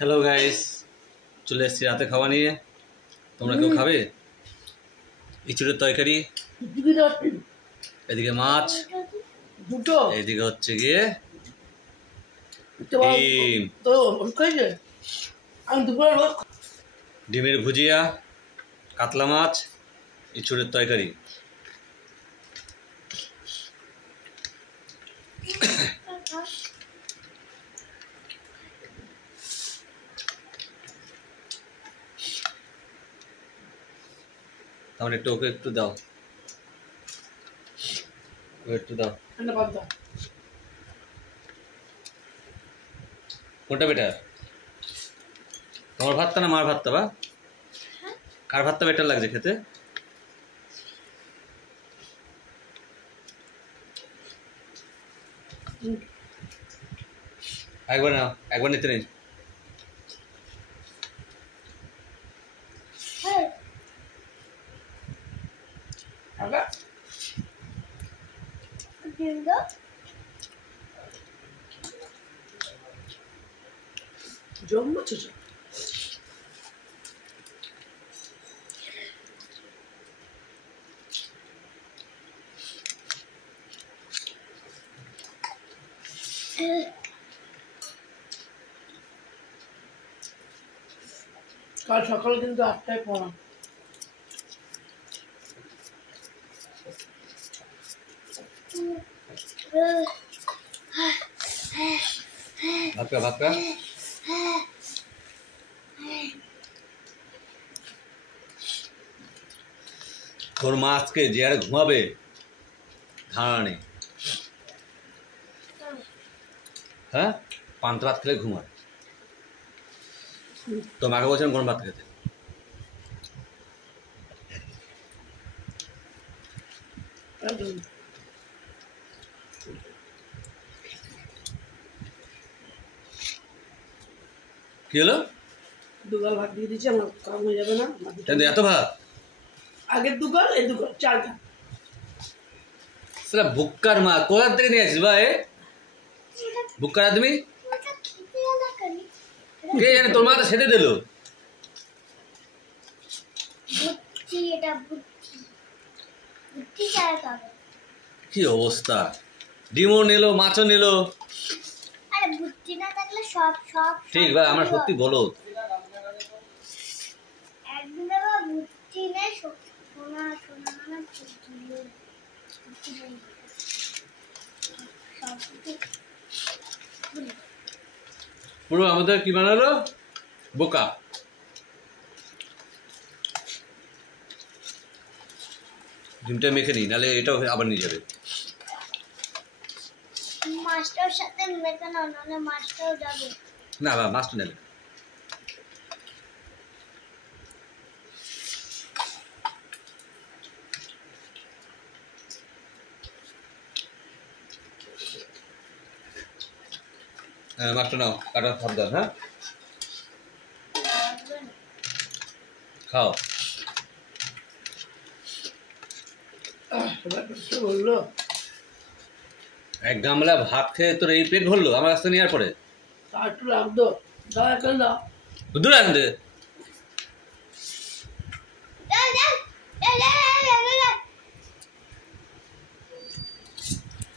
Hello guys, চলে এসেছি রাতে খাওয়া নিয়ে। তোমরা কেউ খাবে? ইঁচড়ের তরকারি, এদিকে মাছ, এদিকে হচ্ছে গিয়ে ডিম, ডিমের ভুজিয়া, কাতলা মাছ, ইঁচড়ের তরকারি। তাহলে একটু ওকে একটু দাও, একটু দাও। কোনটা বেটার, তোমার ভাতটা না মার ভাতটা? বা কার ভাতটা বেটার লাগছে খেতে? একবার নাও, একবার নিতে নেই। কাল সকালে কিন্তু 8টায় পড়া। ভাতটা ভাতটা তোর মা আজকে যে আর ঘুমাবে ধারণা নেই। হ্যাঁ, পান্তা ভাত খেলে ঘুমায়। তো মাকে বলছিলাম গরম ভাত খেতে। কি হলো? দুগাল ভাত দিয়ে দিচ্ছি, আমার কাম হয়ে যাবে না? এত ভাত? আগের দুগাল, এই দুগাল, 4 সালা ভুক্কার মা, কোথা থেকে নিয়ে আসিস ভাই? ভুক্কার আদমি কে জানে, তোর মা তো সেদে দিল। কি অবস্থা, ডিমও নিলো, মাছও নিলো। ঠিক ভাই, আমরা সত্যি বলো। পুরো আমাদের কি বানালো, বোকা। ডিমটা মেখে নিই, নাহলে এটাও আবার নিয়ে যাবে। মাছটার সাথে মেখে নাও, নাহলে মাছটাও যাবে। না বা মাছটা নেবে। হ্যাঁ, মাছটা নাও, কাটা সাবধান। হ্যাঁ, খাও। বললো এক গামলা ভাত খেয়ে তোর এই পেট ভরলো আমার কাছে নেওয়ার পরে? তা একটু লাগতো, দাও এখন দাও। দূর আনতে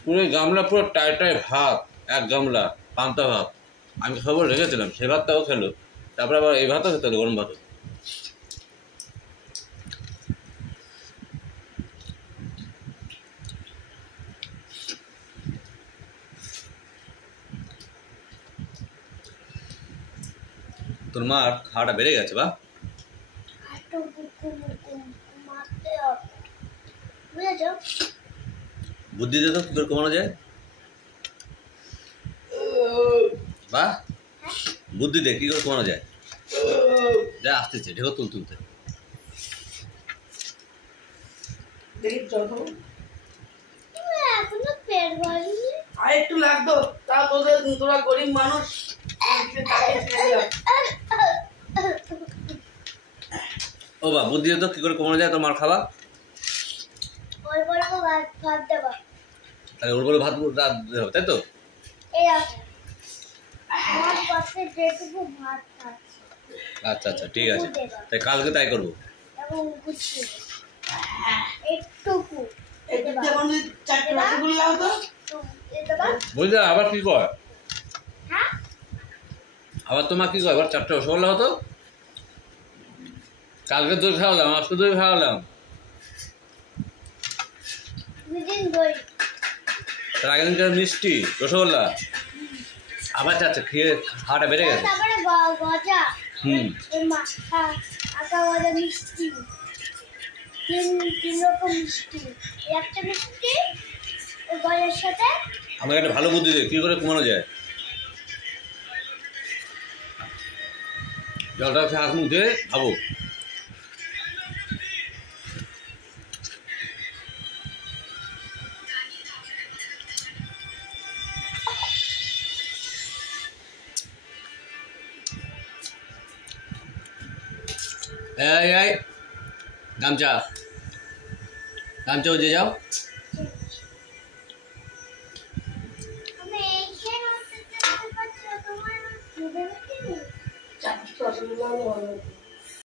পুরো গামলা, পুরো টাই ভাত, এক গামলা পান্তা ভাত। আমি খবর রেখেছিলাম, সে ভাতটাও খেলো, তারপরে আবার এই ভাতও খেতে হলো, গরম ভাত। তোর মার খাওয়াটা বেড়ে গেছে বা? বুদ্ধি দিয়ে তো কি করে কমানো যায় বা? বুদ্ধি দিয়ে কি করে কমানো যায়? যা আসতেছে, ঢেউ তুলতে। আর একটু লাগতো, তা তোরা গরিব মানুষ। ও বা, বুদ্ধি দিয়ে তো কি করে কমানো যায় তোর মার খাওয়া? তাহলে ওর বলে ভাত রাত হবে, তাই তো? আমার পাশে যেটুকু ভাত আছে আচ্ছা আচ্ছা ঠিক আছে, তাই কালকে তাই করবো। এবং গুছিয়ে একটুকু একটু যেমন যদি 4টে রসগোল্লা হতো। বুঝলে আবার কি কয়, হ্যাঁ আবার তোমার কি কয়, আবার 4টে রসগোল্লা হতো। কালকে দই খাওয়ালাম, আজকে দই খাওয়ালাম, দুদিন দই তার আগের দিন মিষ্টি রসগোল্লা, আবার চাচ্ছে খেয়ে খাওয়াটা বেড়ে গেছে। তারপরে গজা হুম ওই মাখা আঁকা গজা মিষ্টি তিন রকম মিষ্টি একটা মিষ্টি ওই গজার সাথে আমাকে একটা ভালো বুদ্ধি দে, কি করে কমানো যায়। জলটা খেয়ে হাত মুখ দিয়ে খাবো। এই এই গামছা গামছা উজে যাও। আমি এইখানে হতে পারছি তোমার 4টে রসগোল্লা হলে ভালো হতো।